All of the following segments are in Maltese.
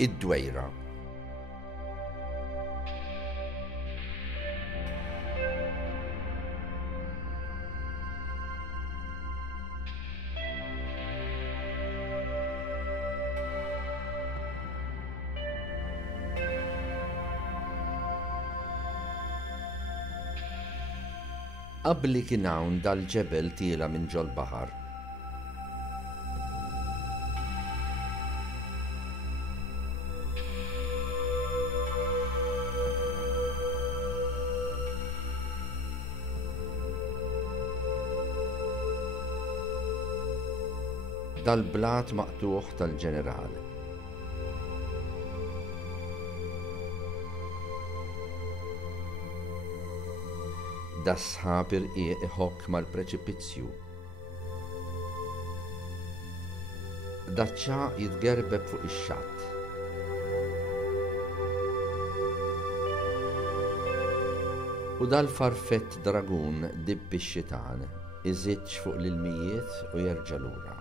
id-dwejra. Qabli kien hawn dal-ġebel tiela minn ġol baħar. Dal-blat maqtuħ tal-ġeneral. Da sħab irqiq iħokk mal-preċipizzju. Da ċaq jitgerbeb fuq ix-xatt. U dal-farfett dragun dib bix-xitan iżidx fuq l-ilmijiet u jerġa' lura.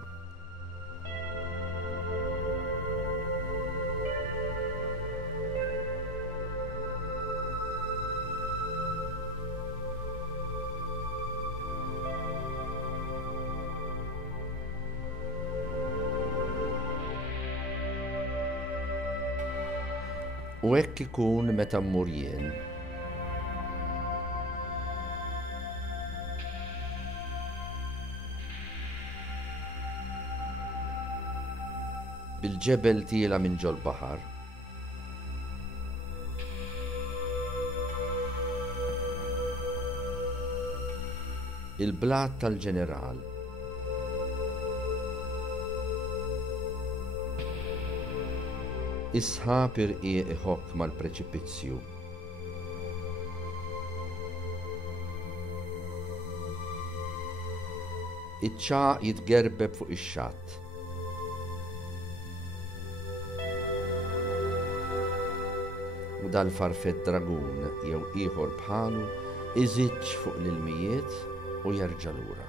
U hekk ikun meta mmur jien. Bil-ġebel tiela minn ġol baħar. Il-blat tal-ġeneral. Isħab irqiq iħokk mal-preċipizzju. Iċ-ċaq jitgerbeb fuq ix-xatt. U dal-farfett dragun jew ieħor bħalu iżidx fuq l-ilmijiet u jerġa' lura.